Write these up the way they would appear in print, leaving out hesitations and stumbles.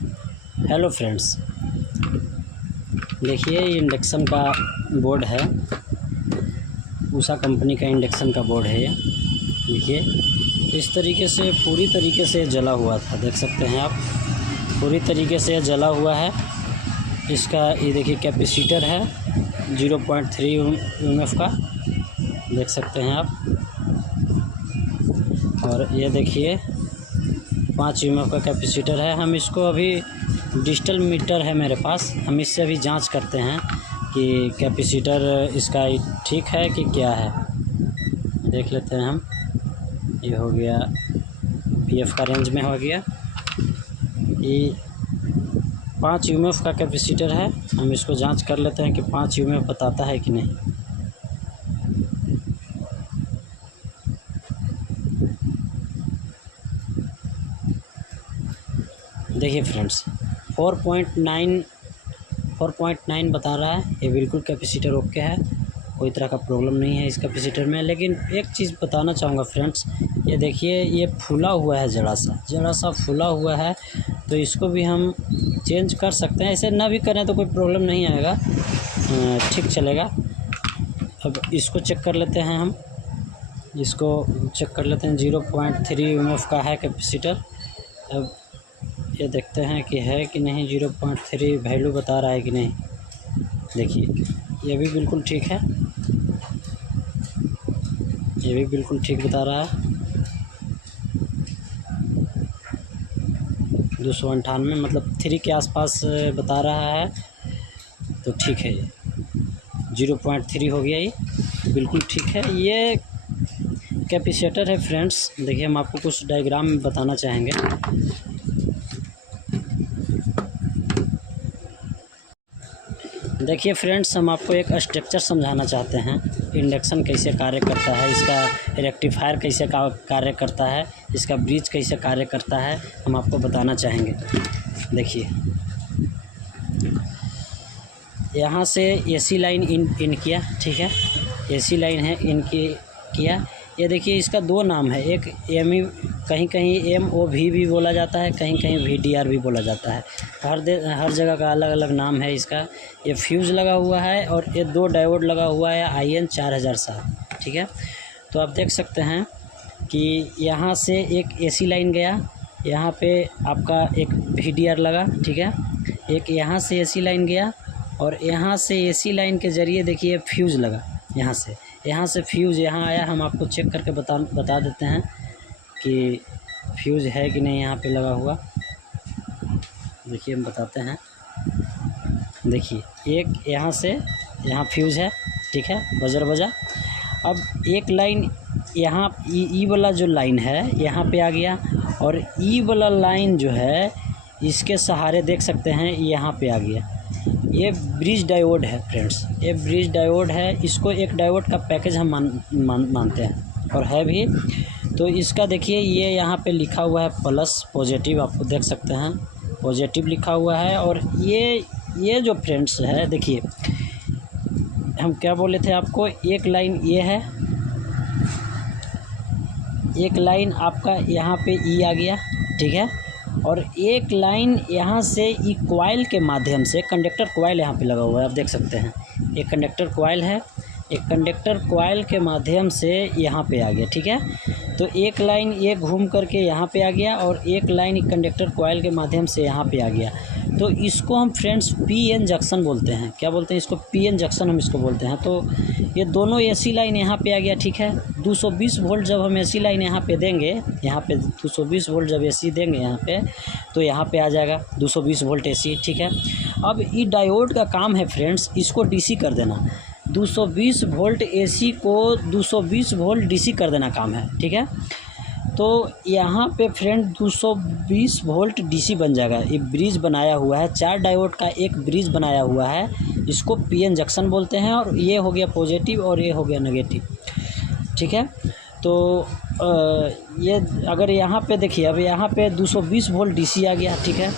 Hello friends, देखिए ये induction का बोर्ड है। उषा कंपनी का इंडक्शन का बोर्ड है ये। देखिए इस तरीके से पूरी तरीके से जला हुआ था, देख सकते हैं आप। पूरी तरीके से जला हुआ है। इसका ये देखिए कैपेसिटर है 0.3 mmf का, देख सकते हैं आप। और ये देखिए 5 mmf का कैपेसिटर है। हम इसको अभी डिजिटल मीटर है मेरे पास, हम इससे अभी जांच करते हैं कि कैपेसिटर इसका ठीक है कि क्या है। देख लेते हैं हम। ये हो गया PF का रेंज में हो गया। ये 5 mmf का कैपेसिटर है। हम इसको जांच कर लेते हैं कि 5 mmf बताता है कि नहीं। देखिए फ्रेंड्स 4.9 बता रहा है। ये बिल्कुल कैपेसिटर ओके है, कोई तरह का प्रॉब्लम नहीं है इस कैपेसिटर में। लेकिन एक चीज़ बताना चाहूँगा फ्रेंड्स, ये देखिए ये फूला हुआ है, ज़रा सा फूला हुआ है। तो इसको भी हम चेंज कर सकते हैं। ऐसे ना भी करें तो कोई प्रॉब्लम नहीं आएगा, ठीक चलेगा। अब इसको चेक कर लेते हैं हम। इसको चेक कर लेते हैं। 0.3 mmf का है कैपेसिटर। अब ये देखते हैं कि है कि नहीं। 0.3 वैल्यू बता रहा है कि नहीं। देखिए ये भी बिल्कुल ठीक है, ये भी बिल्कुल ठीक बता रहा है। 298 मतलब 3 के आसपास बता रहा है, तो ठीक है। ये 0.3 हो गया, ये बिल्कुल ठीक है। ये कैपेसिटर है फ्रेंड्स। देखिए हम आपको कुछ डायग्राम में बताना चाहेंगे। देखिए फ्रेंड्स, हम आपको एक स्ट्रक्चर समझाना चाहते हैं। इंडक्शन कैसे कार्य करता है, इसका रेक्टिफायर कैसे कार्य करता है, इसका ब्रिज कैसे कार्य करता है, हम आपको बताना चाहेंगे। देखिए यहाँ से AC लाइन इन किया, ठीक है। AC लाइन है इन किया। ये देखिए इसका 2 नाम है। एक कहीं कहीं MOV भी बोला जाता है, कहीं कहीं VDR भी बोला जाता है। हर जगह का अलग अलग नाम है इसका। ये फ्यूज़ लगा हुआ है और ये 2 डायोड लगा हुआ है IN 4007, ठीक है। तो आप देख सकते हैं कि यहाँ से एक AC लाइन गया, यहाँ पे आपका एक VDR लगा, ठीक है। एक यहाँ से AC लाइन गया और यहाँ से AC लाइन के ज़रिए देखिए फ्यूज़ लगा। यहाँ से फ्यूज़ यहाँ आया। हम आपको चेक करके बता देते हैं कि फ्यूज़ है कि नहीं यहाँ पे लगा हुआ। देखिए हम बताते हैं। देखिए एक यहाँ से यहाँ फ्यूज़ है, ठीक है, बजर बजा। अब एक लाइन यहाँ ई वाला जो लाइन है यहाँ पे आ गया, और ई वाला लाइन जो है इसके सहारे देख सकते हैं यहाँ पे आ गया। ये ब्रिज डायोड है फ्रेंड्स, ये ब्रिज डायोड है। इसको एक डायोड का पैकेज हम मानते हैं, और है भी। तो इसका देखिए ये यहाँ पे लिखा हुआ है प्लस पॉजिटिव, आपको देख सकते हैं पॉजिटिव लिखा हुआ है। और ये जो फ्रेंड्स है, देखिए हम क्या बोले थे आपको, एक लाइन ये है, एक लाइन आपका यहाँ पे ई आ गया, ठीक है। और एक लाइन यहाँ से ई कॉइल के माध्यम से, कंडक्टर कॉइल यहाँ पे लगा हुआ है, आप देख सकते हैं। एक कंडक्टर कॉइल है, एक कंडक्टर कॉइल के माध्यम से यहाँ पे आ गया, ठीक है। तो एक लाइन ये घूम करके यहाँ पे आ गया, और एक लाइन कंडक्टर कॉइल के माध्यम से यहाँ पे आ गया। तो इसको हम फ्रेंड्स PN जंक्शन बोलते हैं। क्या बोलते हैं इसको? PN जंक्शन हम इसको बोलते हैं। तो ये दोनों AC लाइन यहाँ पे आ गया, ठीक है। 220 वोल्ट जब हम AC लाइन यहाँ पे देंगे, यहाँ पे 220 वोल्ट जब AC देंगे यहाँ पे, तो यहाँ पे आ जाएगा 220 वोल्ट AC, ठीक है। अब ये डायोड का काम है फ्रेंड्स, इसको DC कर देना। 220 वोल्ट AC को 220 वोल्ट DC कर देना काम है, ठीक है। तो यहाँ पे फ्रेंड 220 वोल्ट DC बन जाएगा। ये ब्रिज बनाया हुआ है, 4 डायोड का एक ब्रिज बनाया हुआ है, इसको PN जंक्शन बोलते हैं। और ये हो गया पॉजिटिव और ये हो गया नेगेटिव, ठीक है। तो ये अगर यहाँ पे देखिए, अब यहाँ पे 220 वोल्ट DC आ गया, ठीक है।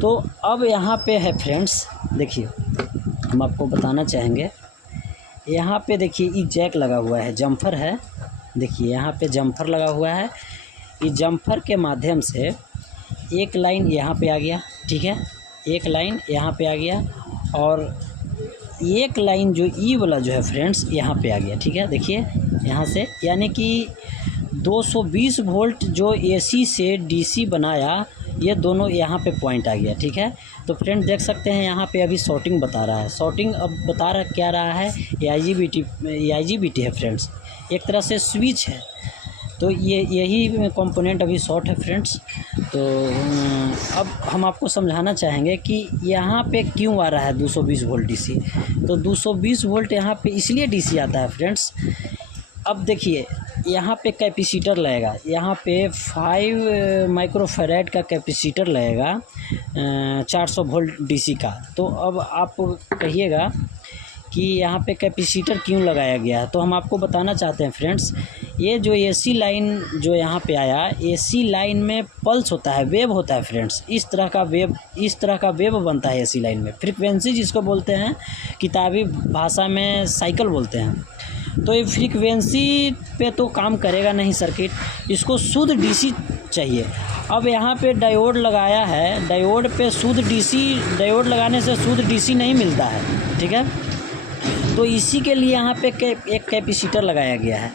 तो अब यहाँ पे है फ्रेंड्स, देखिए हम आपको बताना चाहेंगे। यहाँ पे देखिए ये जैक लगा हुआ है, जम्फर है। देखिए यहाँ पे जम्फर लगा हुआ है। इस जम्फर के माध्यम से एक लाइन यहाँ पे आ गया, ठीक है, एक लाइन यहाँ पे आ गया और एक लाइन जो ई वाला जो है फ्रेंड्स यहाँ पे आ गया, ठीक है। देखिए यहाँ से, यानी कि 220 वोल्ट जो एसी से डीसी बनाया, ये दोनों यहाँ पे पॉइंट आ गया, ठीक है। तो फ्रेंड देख सकते हैं यहाँ पे अभी शॉर्टिंग बता रहा है। शॉर्टिंग अब बता रहा क्या रहा है, ये IGBT है फ्रेंड्स, एक तरह से स्विच है। तो यही कंपोनेंट अभी शॉर्ट है फ्रेंड्स। तो अब हम आपको समझाना चाहेंगे कि यहाँ पे क्यों आ रहा है 220 वोल्ट डीसी। तो 220 वोल्ट यहाँ पे इसलिए डीसी आता है फ्रेंड्स। अब देखिए यहाँ पे कैपेसिटर लगेगा, यहाँ पे 5 माइक्रोफैराड का कैपेसिटर लगेगा 400 वोल्ट डीसी का। तो अब आप कहिएगा कि यहाँ पे कैपेसिटर क्यों लगाया गया है। तो हम आपको बताना चाहते हैं फ्रेंड्स, ये जो एसी लाइन जो यहाँ पे आया, एसी लाइन में पल्स होता है, वेव होता है फ्रेंड्स। इस तरह का वेव बनता है एसी लाइन में। फ्रीक्वेंसी जिसको बोलते हैं किताबी भाषा में साइकिल बोलते हैं। तो ये फ्रीक्वेंसी पे तो काम करेगा नहीं सर्किट, इसको शुद्ध डीसी चाहिए। अब यहाँ पे डायोड लगाया है, डायोड पे शुद्ध डीसी, डायोड लगाने से शुद्ध डीसी नहीं मिलता है, ठीक है। तो इसी के लिए यहाँ पे एक कैपेसिटर लगाया गया है,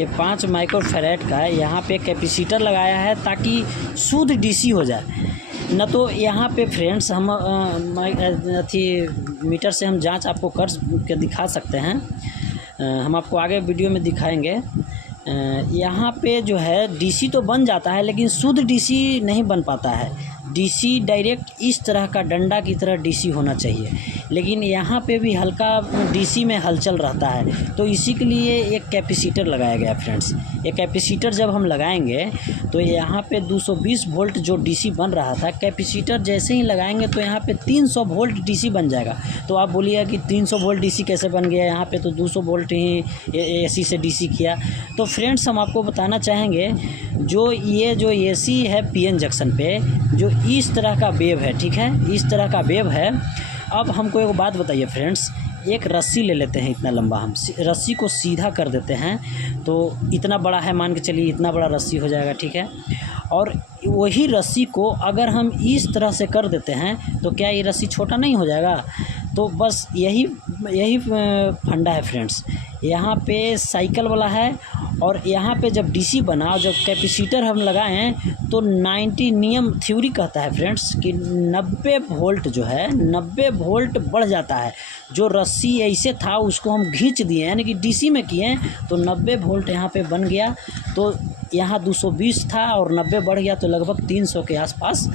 ये 5 माइक्रोफैराड का है। यहाँ पे कैपेसिटर लगाया है ताकि शुद्ध डीसी हो जाए। न तो यहाँ पे फ्रेंड्स हम मीटर से हम जांच आपको कर के दिखा सकते हैं, हम आपको आगे वीडियो में दिखाएंगे। यहाँ पे जो है डीसी तो बन जाता है, लेकिन शुद्ध डीसी नहीं बन पाता है। डीसी डायरेक्ट इस तरह का डंडा की तरह डीसी होना चाहिए, लेकिन यहाँ पे भी हल्का डीसी में हलचल रहता है। तो इसी के लिए एक कैपेसिटर लगाया गया फ्रेंड्स। ये कैपेसिटर जब हम लगाएंगे तो यहाँ पे 220 वोल्ट जो डीसी बन रहा था, कैपेसिटर जैसे ही लगाएंगे तो यहाँ पे 300 वोल्ट डीसी बन जाएगा। तो आप बोलिएगा कि 300 वोल्ट डीसी कैसे बन गया, यहाँ पे तो 200 वोल्ट ही एसी से डीसी किया। तो फ्रेंड्स हम आपको बताना चाहेंगे, जो ये जो एसी है पीएन जंक्शन पे जो इस तरह का वेव है, ठीक है, इस तरह का वेव है। अब हमको एक बात बताइए फ्रेंड्स, एक रस्सी ले लेते हैं इतना लंबा, हम रस्सी को सीधा कर देते हैं तो इतना बड़ा है, मान के चलिए इतना बड़ा रस्सी हो जाएगा, ठीक है। और वही रस्सी को अगर हम इस तरह से कर देते हैं तो क्या ये रस्सी छोटा नहीं हो जाएगा। तो बस यही फंडा है फ्रेंड्स। यहाँ पे साइकिल वाला है और यहाँ पे जब डीसी बना, जब कैपेसिटर हम लगाएं तो 90 नियम थ्योरी कहता है फ्रेंड्स कि 90 वोल्ट जो है 90 वोल्ट बढ़ जाता है। जो रस्सी ऐसे था उसको हम खींच दिए, यानी कि डीसी में किए तो 90 वोल्ट यहाँ पे बन गया। तो यहाँ 220 था और 90 बढ़ गया तो लगभग 300 के आसपास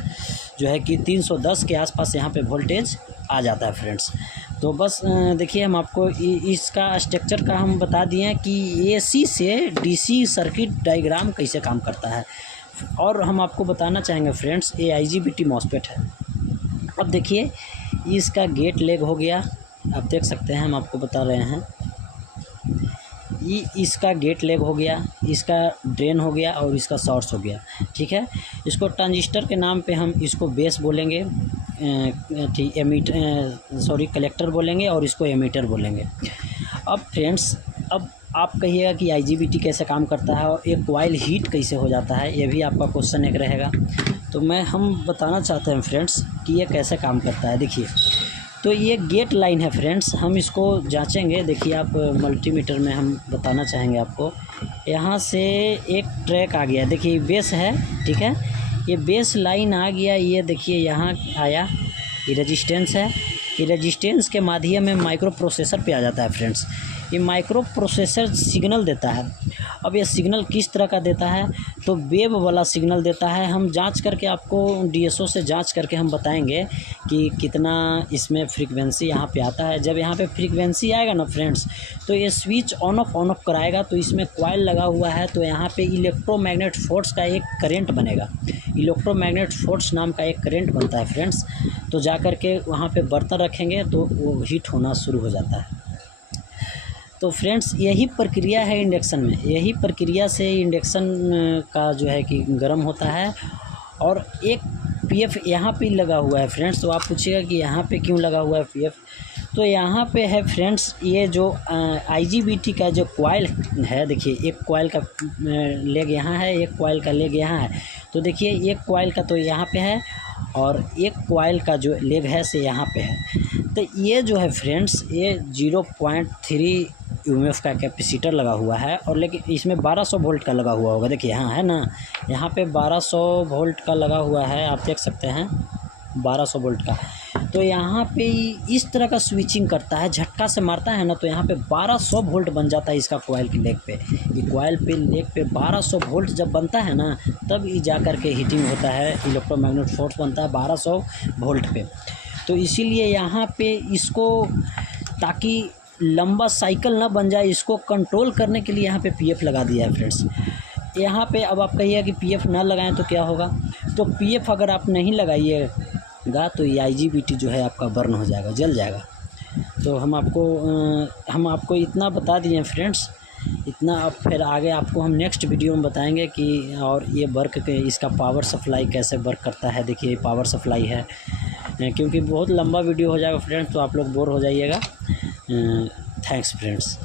जो है कि 310 के आसपास यहाँ पे वोल्टेज आ जाता है फ्रेंड्स। तो बस देखिए हम आपको इसका स्ट्रक्चर का हम बता दिए कि एसी से डीसी सर्किट डायग्राम कैसे काम करता है। और हम आपको बताना चाहेंगे फ्रेंड्स, ये IGBT मॉसफेट है। अब देखिए इसका गेट लेग हो गया, आप देख सकते हैं, हम आपको बता रहे हैं। ये इसका गेट लेग हो गया, इसका ड्रेन हो गया और इसका सोर्स हो गया, ठीक है। इसको ट्रांजिस्टर के नाम पे हम इसको बेस बोलेंगे, कलेक्टर बोलेंगे और इसको एमीटर बोलेंगे। अब फ्रेंड्स, अब आप कहिएगा कि IGBT कैसे काम करता है और एक कॉइल हीट कैसे हो जाता है, ये भी आपका क्वेश्चन एक रहेगा। तो हम बताना चाहते हैं फ्रेंड्स कि ये कैसे काम करता है। देखिए, तो ये गेट लाइन है फ्रेंड्स, हम इसको जांचेंगे। देखिए आप मल्टीमीटर में हम बताना चाहेंगे आपको। यहाँ से एक ट्रैक आ गया, देखिए बेस है, ठीक है, ये बेस लाइन आ गया। ये देखिए यहाँ आया, ये रेजिस्टेंस है, ये रेजिस्टेंस के माध्यम में माइक्रो प्रोसेसर पे आ जाता है फ्रेंड्स। ये माइक्रो प्रोसेसर सिग्नल देता है। अब ये सिग्नल किस तरह का देता है, तो वेव वाला सिग्नल देता है। हम जांच करके आपको DSO से जांच करके हम बताएंगे कि कितना इसमें फ्रीक्वेंसी यहाँ पे आता है। जब यहाँ पे फ्रीक्वेंसी आएगा ना फ्रेंड्स, तो ये स्विच ऑन ऑफ कराएगा। तो इसमें कॉइल लगा हुआ है, तो यहाँ पे इलेक्ट्रोमैग्नेट फोर्स का एक करंट बनेगा, इलेक्ट्रोमैग्नेट फोर्स नाम का एक करंट बनता है फ्रेंड्स। तो जा कर के वहाँ पे बर्तन रखेंगे तो वो हीट होना शुरू हो जाता है। तो फ्रेंड्स यही प्रक्रिया है इंडक्शन में, यही प्रक्रिया से इंडक्शन का जो है कि गर्म होता है। और एक PF यहाँ पे लगा हुआ है फ्रेंड्स। तो आप पूछिएगा कि यहाँ पे क्यों लगा हुआ है PF, तो यहाँ पे है फ्रेंड्स, ये जो IGBT का जो कॉइल है, देखिए एक कॉइल का लेग यहाँ है, एक कॉइल का लेग यहाँ है। तो देखिए एक कॉइल का तो यहाँ पे है और एक कॉइल का जो लेग है से यहाँ पे है। तो ये जो है फ्रेंड्स, ये 0.3 यूएमएफ का कैपेसिटर लगा हुआ है और लेकिन इसमें 1200 वोल्ट का लगा हुआ होगा। देखिए यहाँ है ना, यहाँ पे 1200 वोल्ट का लगा हुआ है, आप देख सकते हैं 1200 वोल्ट का। तो यहाँ पे इस तरह का स्विचिंग करता है, झटका से मारता है ना, तो यहाँ पे 1200 वोल्ट बन जाता है इसका कॉइल के लेग पे। ये कॉइल पे लेग पे 1200 वोल्ट जब बनता है ना, तब ये जा कर के हीटिंग होता है, इलेक्ट्रोमैग्नेटिक फोर्स बनता है 1200 वोल्ट पे। तो इसीलिए यहाँ पे इसको, ताकि लंबा साइकिल ना बन जाए, इसको कंट्रोल करने के लिए यहाँ पे पीएफ लगा दिया है फ्रेंड्स। यहाँ पे अब आप कहिए कि पीएफ ना लगाएं तो क्या होगा। तो पीएफ अगर आप नहीं लगाइएगा तो ये आईजीबीटी जो है आपका बर्न हो जाएगा, जल जाएगा। तो हम आपको इतना बता दिए फ्रेंड्स, इतना। अब फिर आगे आपको हम नेक्स्ट वीडियो में बताएंगे कि और ये इसका पावर सप्लाई कैसे वर्क करता है। देखिए पावर सप्लाई है, क्योंकि बहुत लंबा वीडियो हो जाएगा फ्रेंड्स, तो आप लोग बोर हो जाइएगा। Thanks friends.